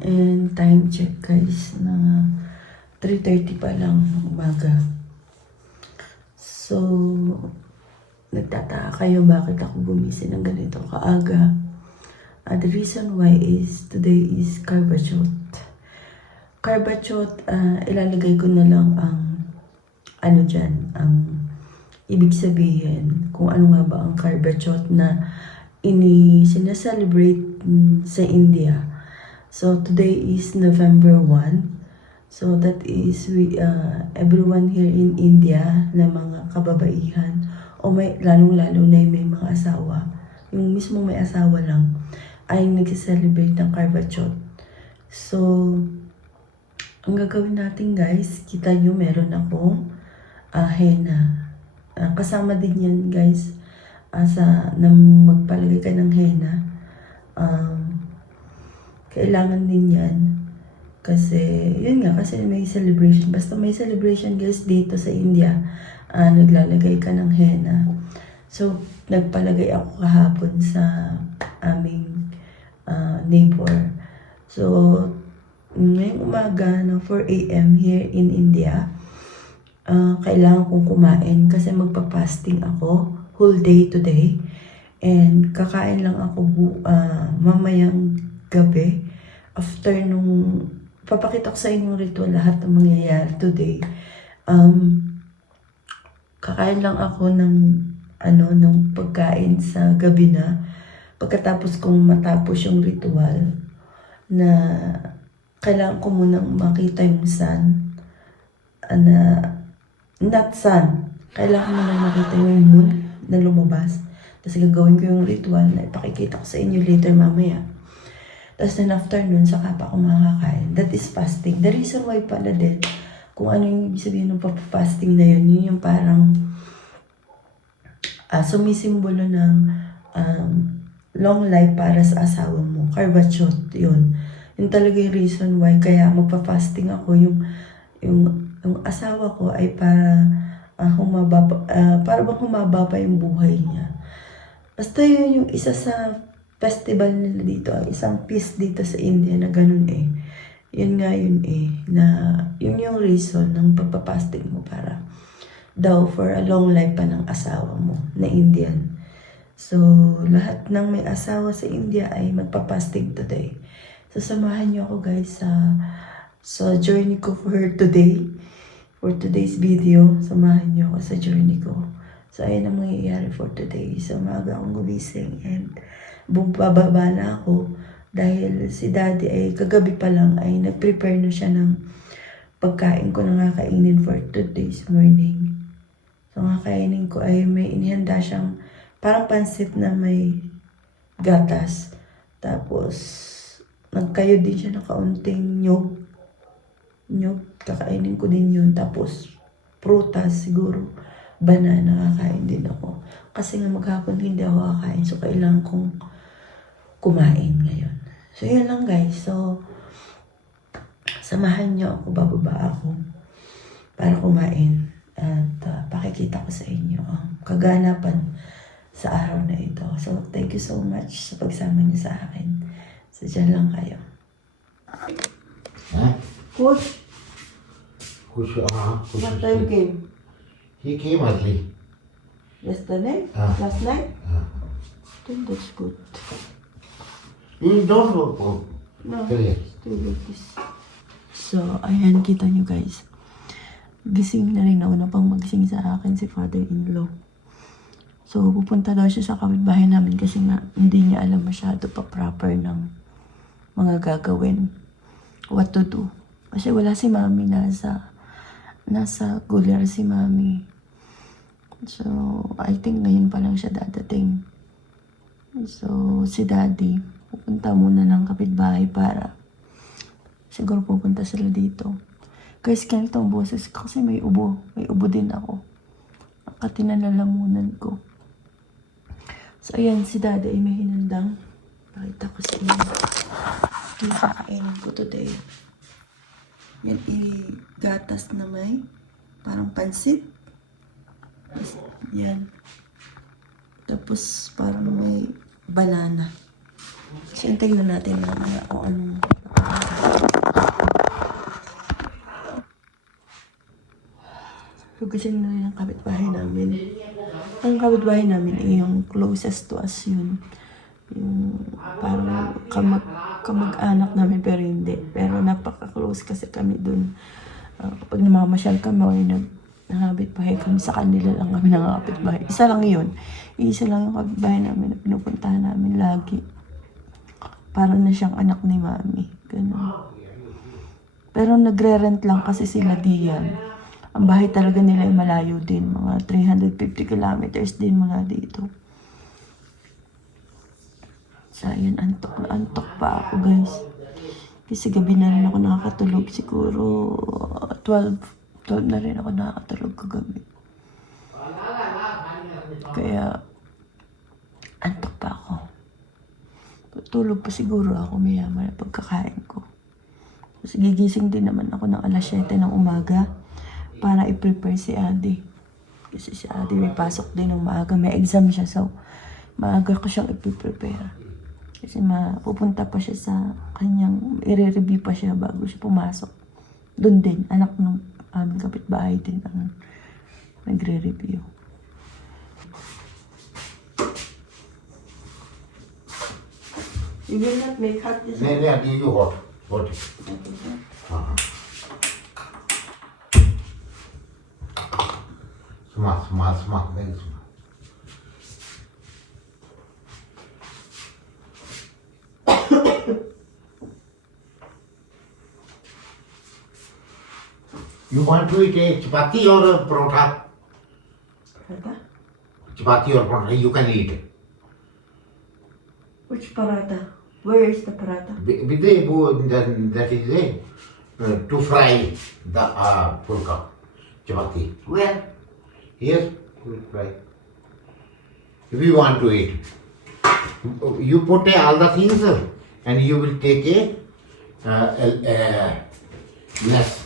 and time check guys na 3:30 pa lang ng umaga. So, nagtataka kayo bakit ako gumising ng ganito kaaga. The reason why is today is Karbachot. Karbachot, ilalagay ko na lang ang ang ibig sabihin kung ano nga ba ang Karbachot na sinaselebrate sa India. So today is November 1. So that is everyone here in India na mga kababaihan o lalong-lalo na may mga asawa, yung mismo may asawa lang ay nagsiselebrate ng Karbachot. So ang gagawin natin guys, kita nyo meron akong henna. Kasama din yan guys na magpalagay ka ng henna. Kailangan din yan. Kasi, yun nga, kasi may celebration. Basta may celebration guys dito sa India, naglalagay ka ng henna. So, nagpalagay ako kahapon sa aming neighbor. So, ngayong umaga, 4 a.m. here in India, kailangan kong kumain kasi magpa-fasting ako whole day today. And kakain lang ako mamayang gabi after nung papakita ko sa inyo ritual lahat ng mangyayari today. Kakain lang ako ng pagkain sa gabi na pagkatapos kong matapos yung ritual na kailangan ko munang makita yung sun not sun. Kailangan mo na makita yung moon na lumabas. Tapos gagawin ko yung ritual na ipakikita ko sa inyo later mamaya. Tapos then after nun, saka pa ako makakain. That is fasting. The reason why pala din, kung ano yung ibig sabihin ng fasting na yun, yun yung parang sumisimbolo ng long life para sa asawa mo. Karbachot, yun. Yun talaga yung reason why kaya magpa-fasting ako. Yung asawa ko ay para bang humaba pa yung buhay niya. Basta yun yung isa sa festival nila dito, ang isang feast dito sa India na ganun eh. Yun nga yun eh, na yun yung reason ng pagpapasting mo para daw for a long life pa ng asawa mo na Indian. So, lahat ng may asawa sa India ay magpapasting today. So, samahan niyo ako guys sa journey ko for today. For today's video, samahan niyo ako sa journey ko. So, ayun ang mangyayari for today. So, maaga akong gumising and bababa na ako dahil si daddy ay kagabi pa lang ay nag-prepare na siya ng pagkain ko na kakainin for today's morning. So, ang kakainin ko ay may inihanda siyang parang pansit na may gatas. Tapos, nagkayo din siya ng kaunting nyog, kakainin ko din yun. Tapos, prutas siguro, banana, kakain din ako. Kasi nga maghapon hindi ako kakain. So, kailangan kong kumain ngayon. So, yun lang guys. So, samahan nyo ako, bababa ako para kumain. At pakikita ko sa inyo ang kaganapan sa araw na ito. So, thank you so much sa pagsama niyo sa akin. So, dyan lang kayo. Coach? What time came? He came early. Yesterday? Last night? Then that's good. You don't work for No, career. still like this. So, ayan, kita nyo guys. Gising na rin ako na pang magising sa akin si father-in-law. So, pupunta daw siya sa kapitbahay namin kasi nga hindi niya alam masyado pa proper ng mga gagawin. What to do. Kasi wala si mami, nasa guler si mami. So, I think ngayon pa lang siya dadating. So, si daddy, pupunta muna ng kapitbahay para siguro pupunta sila dito. Guys, ganito ang boses ko kasi may ubo. May ubo din ako. Katinalalamunan ko. So, ayan, si daddy ay may hinandang. Pakita ko sa inyo. Ito yung kakainin ko today. Yan, gatas na may parang pansit. Yan. Tapos parang may banana. So, tingnan natin na kung anong Hugasin na rin ang kapitbahay namin. Ang kapitbahay namin ay yung closest to us yun. Yung parang kamag-anak namin pero hindi. Pero napaka-close kasi kami dun. Kapag namamasyal kami o nakapitbahay kami sa kanila lang kami nakakapitbahay. Isa lang yun. Isa lang yung kapitbahay namin na pinupuntahan namin lagi. Parang na siyang anak ni mami. Ganun. Pero nagre-rent lang kasi sila diyan. Ang bahay talaga nila ay malayo din. Mga 350 kilometers din mula dito. So, ayun, antok na antok pa ako, guys. Kasi gabi na rin ako nakakatulog. Siguro 12 na rin ako nakakatulog kagabi. Kaya, antok pa ako. Tulog pa siguro ako maya-maya pagkakain ko. Tapos gigising din naman ako ng alas 7 ng umaga para i-prepare si Adi. Kasi si Adi may pasok din ng maaga. May exam siya, so maaga ko siyang i-prepare. Kasi pupunta pa siya sa kanyang, i-review pa siya bago siya pumasok. Doon din, anak ng aming kapitbahay din ang nagre-review. You will not make hot this नहीं नहीं अभी you hot. Hot. हाँ. Smart. Very smart. You want to eat a chapati or a paratha? Paratha? Chapati or paratha, you can eat. Which paratha? Where is the paratha? With the, that is to fry the pulka, chapati. Where? Yes, to fry. If you want to eat, you put all the things and you will take a less.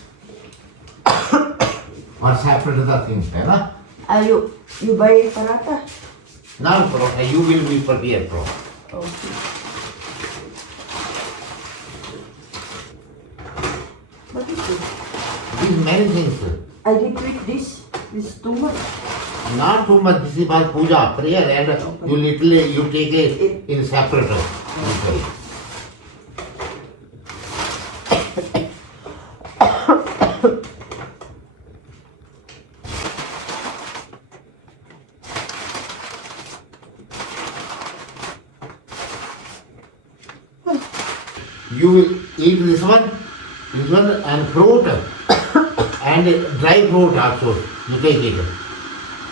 Or separate the things, है ना? You buy paratha? Not paratha, you will be prepared for. Okay. What is this? These many things. I didn't eat this. This is too much. Not too much. This is about puja, prayer, and you literally you take it in separate. You will eat this one and fruit and dry fruit also. You take it.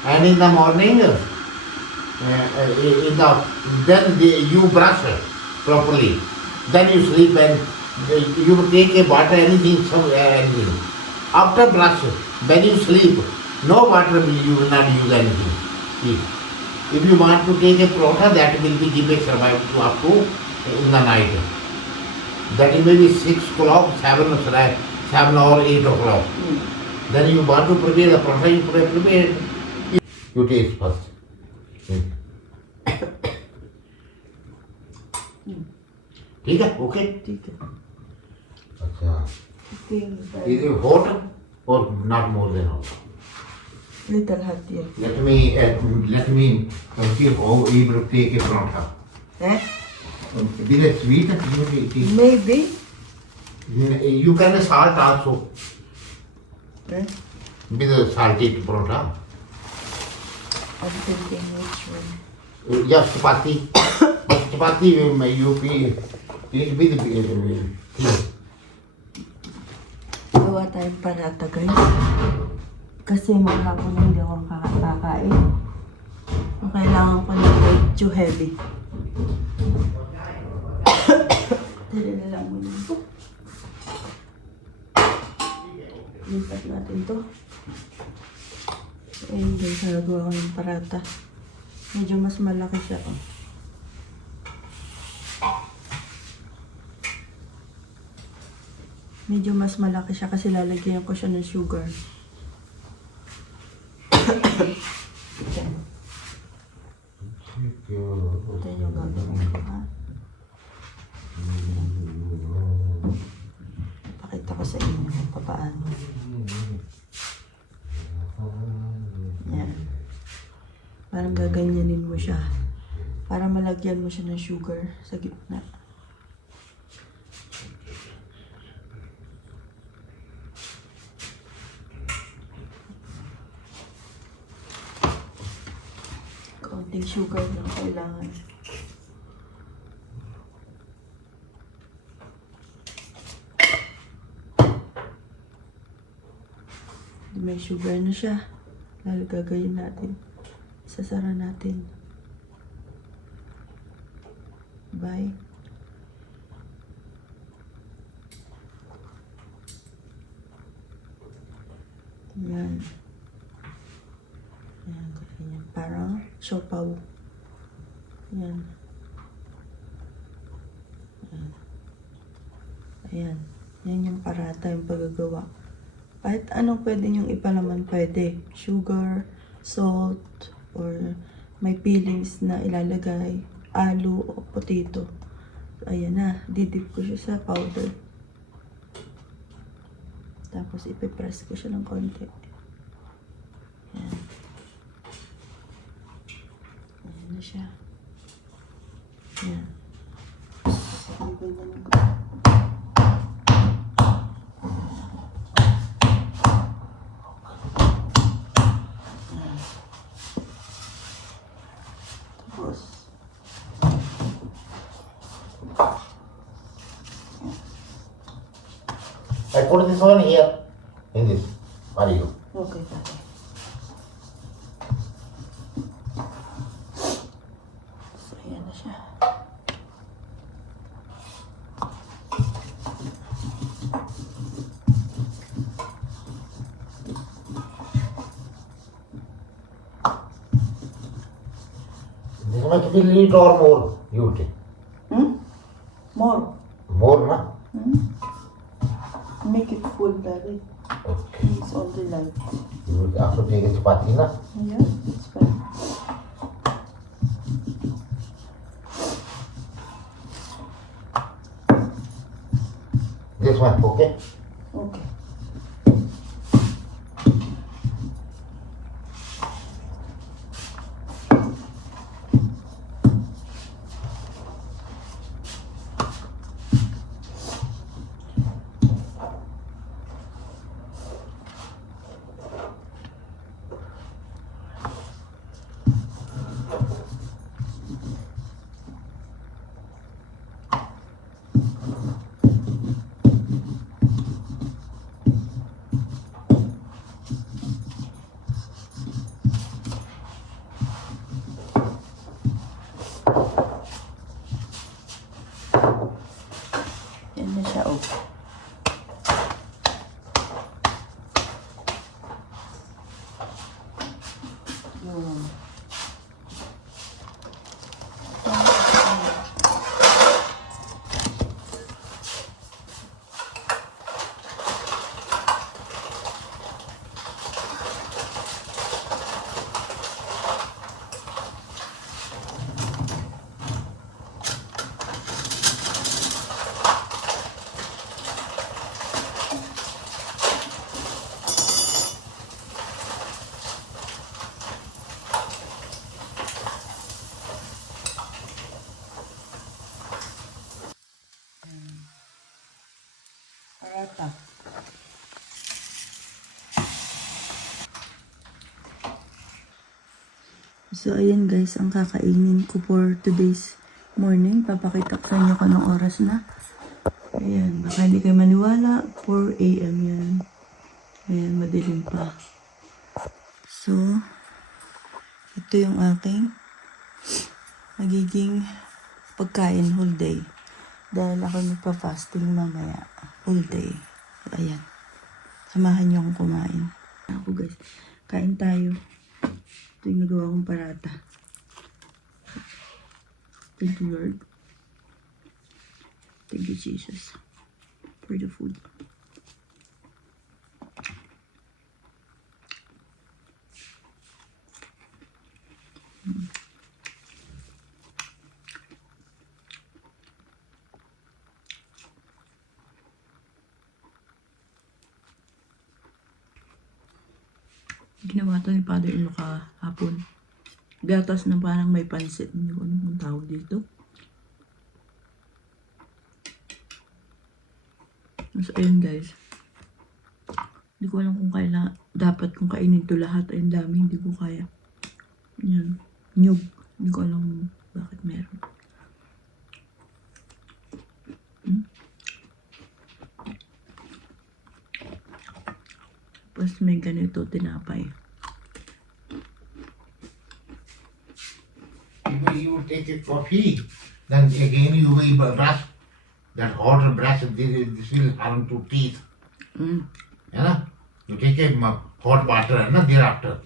And in the morning, you brush properly. Then you sleep and you take a water, anything. After brush, when you sleep, no water you will not use anything. If you want to take a prota, that will be give a survival to up to in the night. That may be 6 o'clock, 7 or 8 o'clock. Then you want to prepare the prata, you prepare it. You taste first. ठीक है ओके ठीक है. अच्छा Okay. is it hot or not more than hot? Little hot, yeah. Let me see how you will take a paratha. Eh? Is it sweet? Maybe. You can salt also Eh? with a salted paratha. I'm thinking which one. Yes, chapati. But chapati you eat with Gawa tayong paratha, guys. Kasi maghapon na hindi ako kakakain. Ang kailangan ko na medyo heavy. Tili na lang muna. Lipat natin to. Ayun guys, nagawa ko ng paratha. Medyo mas malaki siya. Oh. Medyo mas malaki siya kasi lalagyan ko siya ng sugar. Ito yung gagawin ko, ha? Pakita ko sa inyo kung paano. Parang gaganyanin mo siya. Para malagyan mo siya ng sugar sa gitna. Kaunting sugar lang kailangan. May sugar na siya. Gagawin natin. Isasara natin. Bye. Yan. Yan. Yan. Parang siopaw. Yan. Yan. Ayan. Yan yung parata, yung paggagawa. Kahit anong pwede niyong ipalaman pwede. Sugar, salt, or may peelings na ilalagay. Alu o potato. So, ayan na. Didip ko siya sa powder. Tapos ipipress ko siya ng konti. Ayan. Ayan na siya. Ayan. Ibig na lang ko. I put this one here, in this, for you. Okay, okay. So, ayan na siya. This much will eat or more, you take. More. More, na? Make it full, Daddy. Okay. It's only light. You will also take a chapati, na? Yeah, it's fine. This one, okay? Okay. Yan na siya, oh. Yun. Parata. So, ayan guys, ang kakainin ko for today's morning. Papakita ko sa inyo kung anong oras na. Ayan, baka hindi kayo maniwala. 4 a.m. yan. Ayan, madilim pa. So, ito yung aking magiging pagkain whole day. Dahil ako magpa-fasting mamaya. Whole day. So, ayan. Samahan niyo akong kumain. Ako guys, kain tayo. Ito yung nagawa kong parata. Thank you, Lord. Thank you, Jesus, for the food. Ginawa to ni Father-in-law kahapon. gatas na parang may pansit. Hindi ko alam kung tawag dito. So, ayun guys. Hindi ko alam kung kailan dapat kong kainin to lahat. Ayun dami, hindi ko kaya. Yan. Nyug. Hindi ko alam bakit meron. Tapos may ganito, tinapay. If you take a coffee, then again you will brush that hot brush. This will harm to teeth. Mm. You know? You take a hot water and thereafter.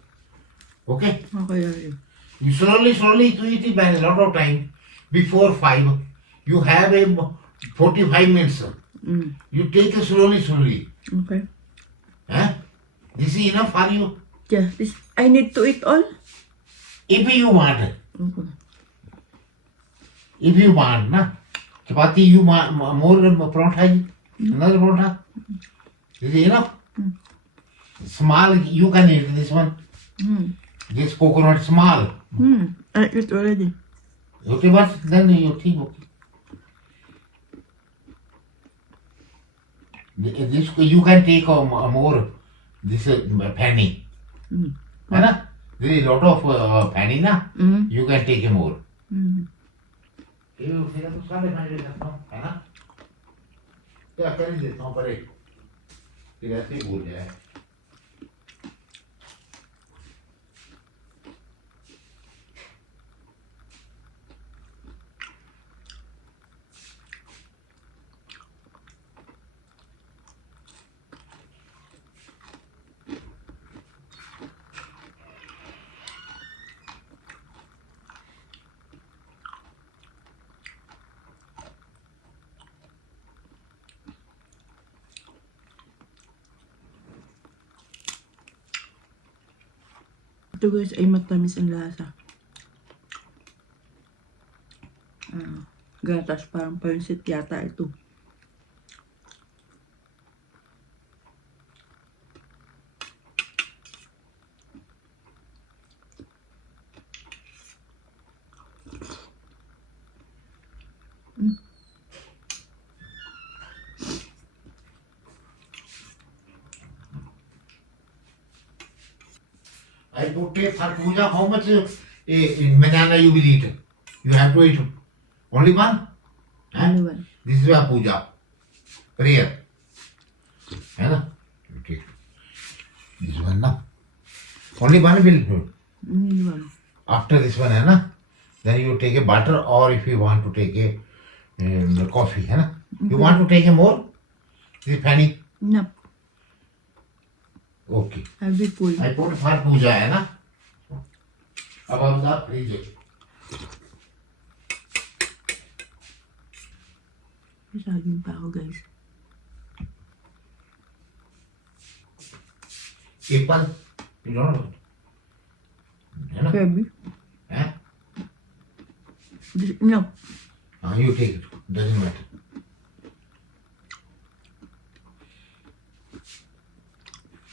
Okay? Okay, okay. You slowly to eat it by a lot of time. Before 5, you have a 45 minutes. Mm. You take it slowly. Okay. Huh? This is enough for you. Yeah, this, I need to eat all? If you want. Okay. If you want, na? Chapati, you want more paratha, another paratha. This is enough. Small, you can eat this one. Mm. This coconut small. Mm. I ate already. Okay, but then you think, okay. This you can take more. This penny. Mm. है ना? There is a lot of penny ना. Mm. You can take more. Mm. ये फिर तो सारे खाने ले सकता हूँ, है ना? क्या कर ही देता हूँ पर एक फिर ऐसे ही भूल जाए. Ito guys ay matamis ang lasa. Gatas parang pansit yata ito. I put take for puja. How much banana you will eat? You have to eat only one. Only one. This is a puja, prayer. है ना? You take this one ना. Only one will. Only one. After this one है ना? Then you take a butter or if you want to take a coffee है ना? You want to take a more? This penny. No. Okay. I'll be full. I put for puja है ना? अब हम साथ freeze Saging pa ako guys. Apple you don't know है ना? Heavy. हैं? No. You take it. Doesn't matter.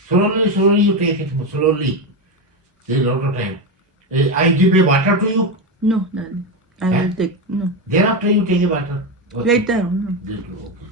Slowly you take it. Slowly. There is a lot of time. I give a water to you. No, Daddy. I will take. No. Thereafter you take a water. Okay. Later. No. Okay.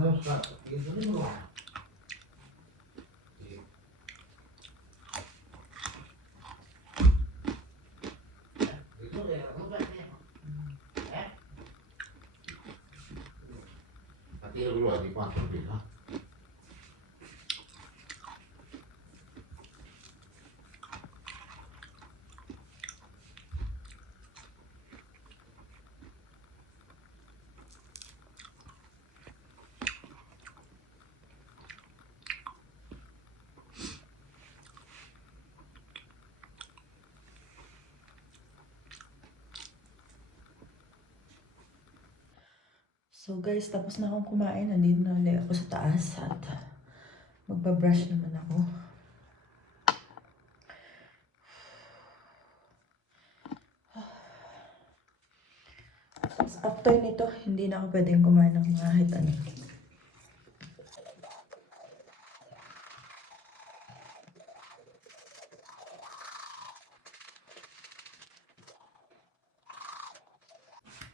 Namaskar. ये तो नहीं हुआ. Hati dulu di pasar dia. So guys, tapos na akong kumain. Nandito na ulit ako sa taas at magbabrush naman ako. After nito, hindi na ako pwedeng kumain ng kahit ano.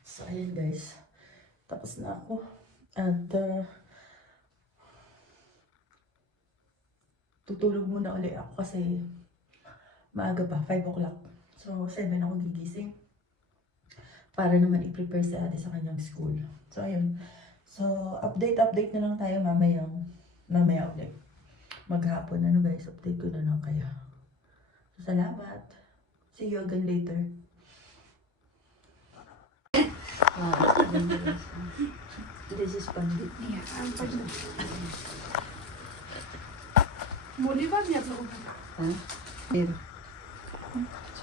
So, ayun guys. Tapos na ako. At, tutulog muna ulit ako kasi maaga pa, 5 o'clock. So, 7 ako gigising. Para naman i-prepare si ate sa kanyang school. So, ayun. So, update na lang tayo mamaya ulit. Maghapon, ano guys, update ko na lang kayo. So, salamat. See you again later. This is Pandit. Yeah, I'm Pandit. मोली बात नहीं आप लोगों को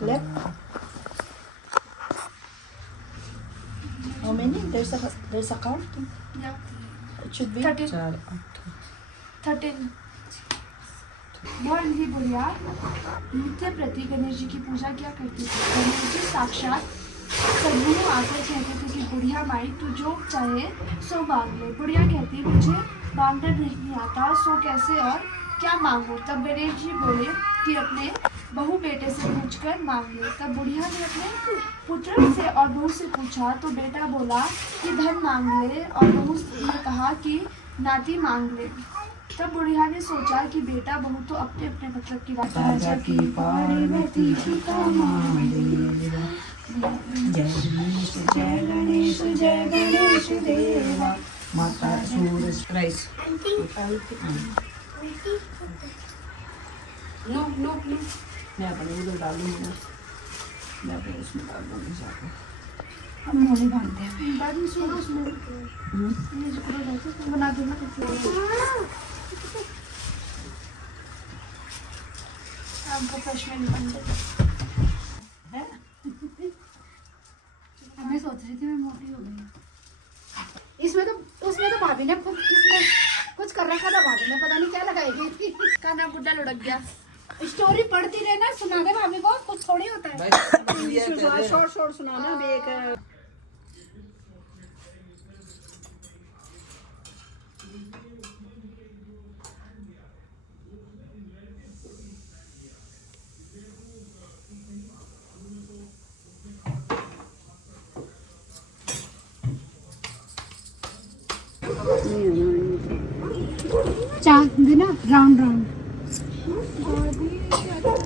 Left. How many? There's a count. Yeah. It should be 13. 13 बहुत ही बढ़िया नित्य प्रति गणेश जी की पूजा किया करती थी। गणेश जी साक्षात सद्गुरु आकर कहते थे कि बुढ़िया माई तू जो चाहे सो मांग ले। बुढ़िया कहती मुझे मांगना नहीं आता, सो कैसे और क्या मांगूं। तब गणेश जी बोले कि अपने बहू बेटे से पूछकर मांग ले। तब बुढ़िया ने अपने पुत्र से और बहू से पूछा तो बेटा बोला कि धन मांग ले और बहू ने कहा कि नाती मांग ले। तब बुढ़िया ने सोचा कि बेटा बहू तो अपने अपने मतलब की बात राजा की पारी में तीखी का जय गणेश देवा माता सूरज राइस नो नो नो मैं अपने उधर डालूंगी ना, मैं अपने उसमें डाल दूंगी जाके। हम मोली बांधते हैं बाद में सुनो उसमें ये जो पूरा रहता है बना देना हमको फ्रेश में बन जाए। मैं सोच रही थी मैं मोटी हो गई। उसमें तो भाभी ने खुद इसमें कुछ कर रखा था, भाभी ने पता नहीं क्या लगाई थी। काना बुड्ढा लुढ़क गया। स्टोरी पढ़ती रहना, सुना दे भाभी को, कुछ थोड़ी होता है। शॉर्ट सुनाना भी एक चार देना राउंड राउंड।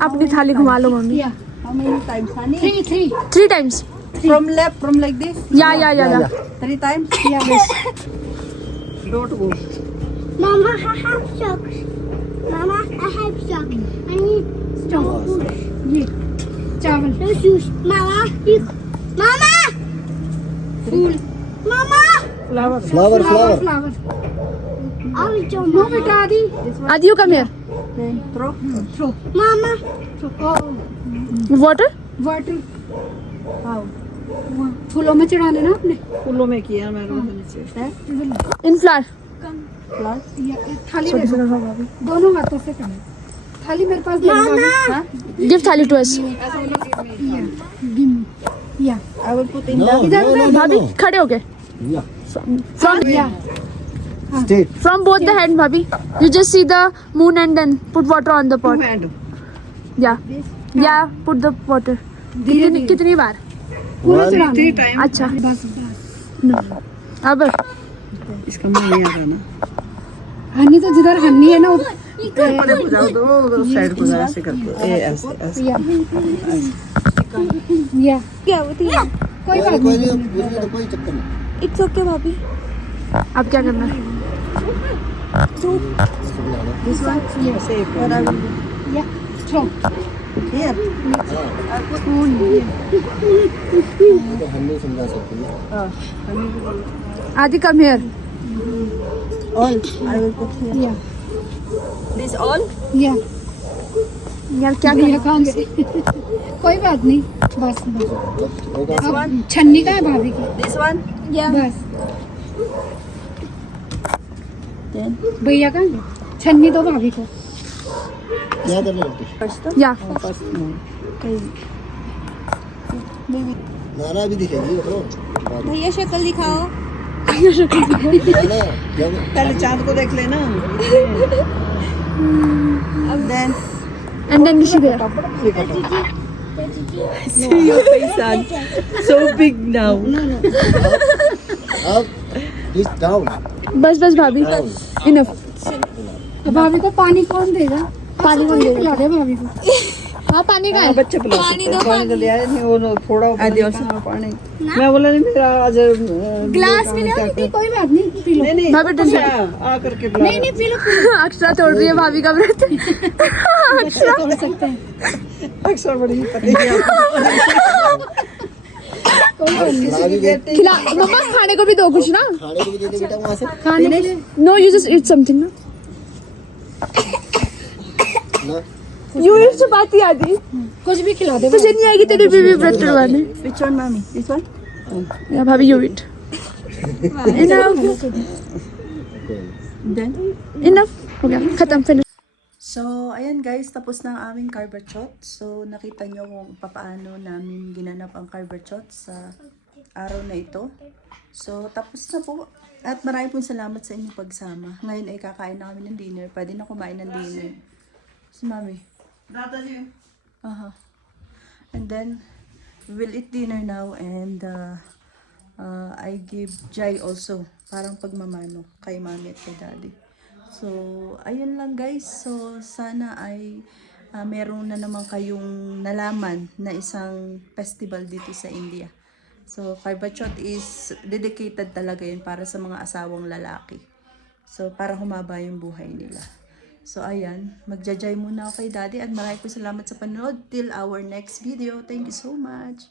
अपनी थाली घुमा लो मम्मी। या how many times honey 3 times। from left from like this या 3 times या बस। don't go Mama, I have socks. Mama, I have socks. I need stop. ये चावल no shoes. Mama, Mama, फूल Mama. flower flower. I will show no Mama. बेटा आदि आदि you come here. then throw throw Mama, water water how फूलों में चढ़ाने ना अपने फूलों में किया मैंने नीचे है इन फ्लावर। plus या थाली दे दो दोनों हाथों से करना। थाली मेरे पास दे दो। गिव थाली टू अस। या I will put in the इधर भाभी खड़े हो गए। फ्रॉम या From both the hand, Bhabhi. You just see the moon and then put water on the pot. two hand Yeah. Yeah, put the water. कितनी बार? पूरा चढ़ाना। 3 times अच्छा। बस बस। अब इसका मुंह नहीं आता ना हनी तो जिधर हनी है ना ऊपर को जाओ दो साइड को जरा ऐसे करके ऐसे या क्या होती है कोई बात नहीं। इट्स ओके भाभी। अब क्या करना है? this one ऐसे what I will do या थ्रो here आदि come here. all I will put here या this all या यार क्या ये करना? काम से कोई बात नहीं बस बस। अब छन्नी का है भाभी की this one बस Then, भैया कहाँ गए? छन्नी दो भाभी को। first to? या फर्स्ट में Kay, नाना भी दिखेगी वो भैया शक्ल दिखाओ नाना जब पहले चांद को देख लेना then, एंड देन ऋषि गया। see your face, son. So big now. अब इस डाउन बस बस भाभी इनफ। भाभी को पानी कौन देगा? पानी कौन देगा? खिला दे भाभी को। हाँ पानी का है। बच्चे पिला पानी तो ले आए नहीं वो थोड़ा आदि also. पानी मैं बोला नहीं मेरा आज ग्लास में ले आओ, दीदी, कोई बात नहीं, पी लो। नहीं नहीं भाभी डंडा आ करके पिला नहीं नहीं पी लो। अक्षरा तोड़ रही है भाभी का व्रत। अक्षरा तोड़ सकते हैं। अक्सर बड़ी पतली खिला मम्मा, खाने को भी दो कुछ ना। खाने को भी दे दे बेटा वहाँ से खाने के लिए no, you just eat something ना। ना यू ईट चपाती आदि, कुछ भी खिला दे। तुझे नहीं आएगी तेरी बीवी व्रत करवाने। Which one, mommy? This one? या भाभी यू ईट। Then, इनफ हो गया, खत्म, finish. so, ayan guys, tapos na ang aming Carvachot. So, nakita nyo kung paano namin ginanap ang Carvachot sa araw na ito. So, tapos na po. At marami pong salamat sa inyong pagsama. Ngayon ay kakain na kami ng dinner. Pwede na kumain ng dinner. Si Mami. Aha. And then, we will eat dinner now and I give Jai also. Parang pagmamano kay Mami at kay Daddy. So, ayun lang guys. So, sana ay meron na naman kayong nalaman na isang festival dito sa India. So, Carvachot is dedicated talaga yun para sa mga asawang lalaki. So, para humaba yung buhay nila. So, ayan. Magja-jay muna ako kay Daddy at maraming po salamat sa panood. Till our next video. Thank you so much.